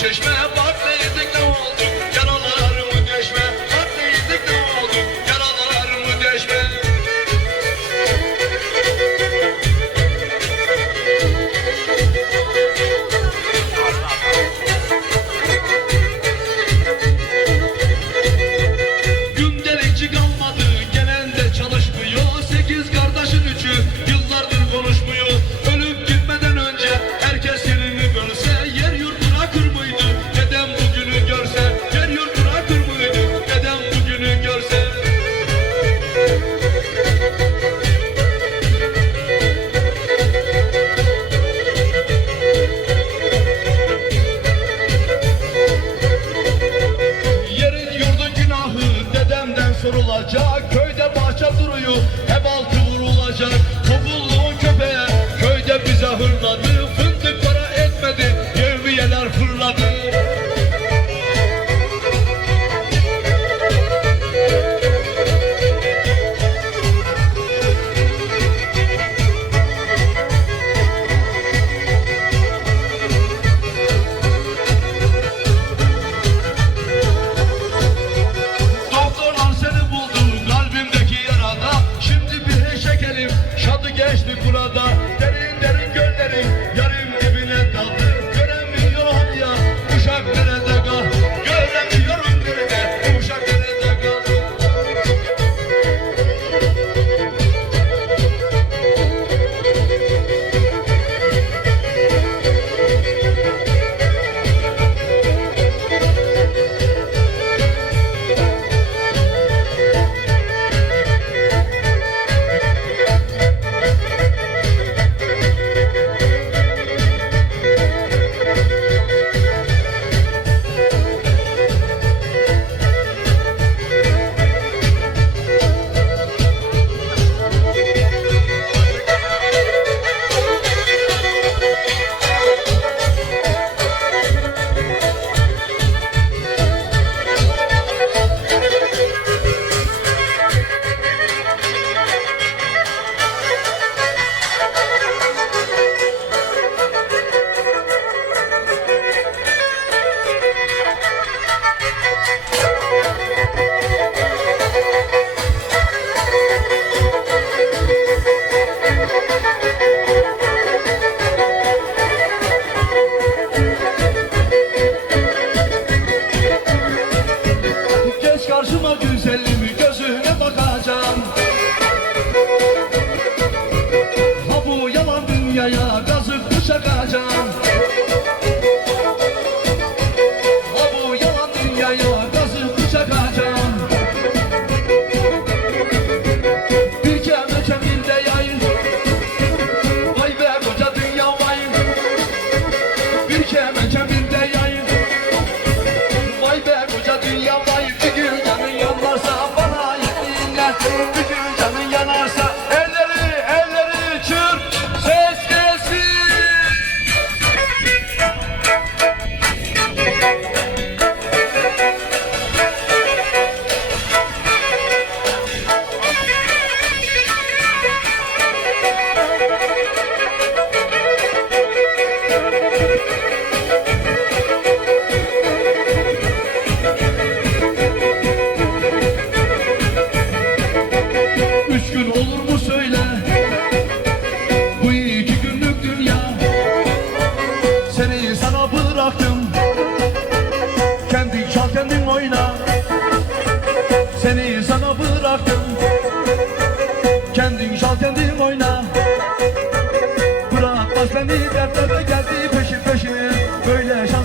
seus bravos. Sorulacak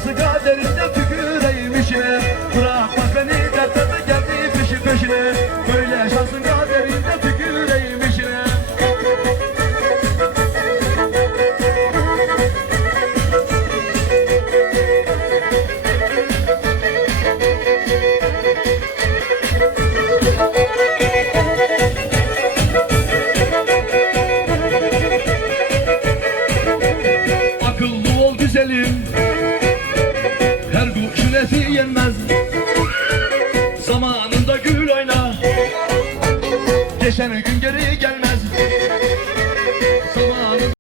The God that is Her kuşun eti yenmez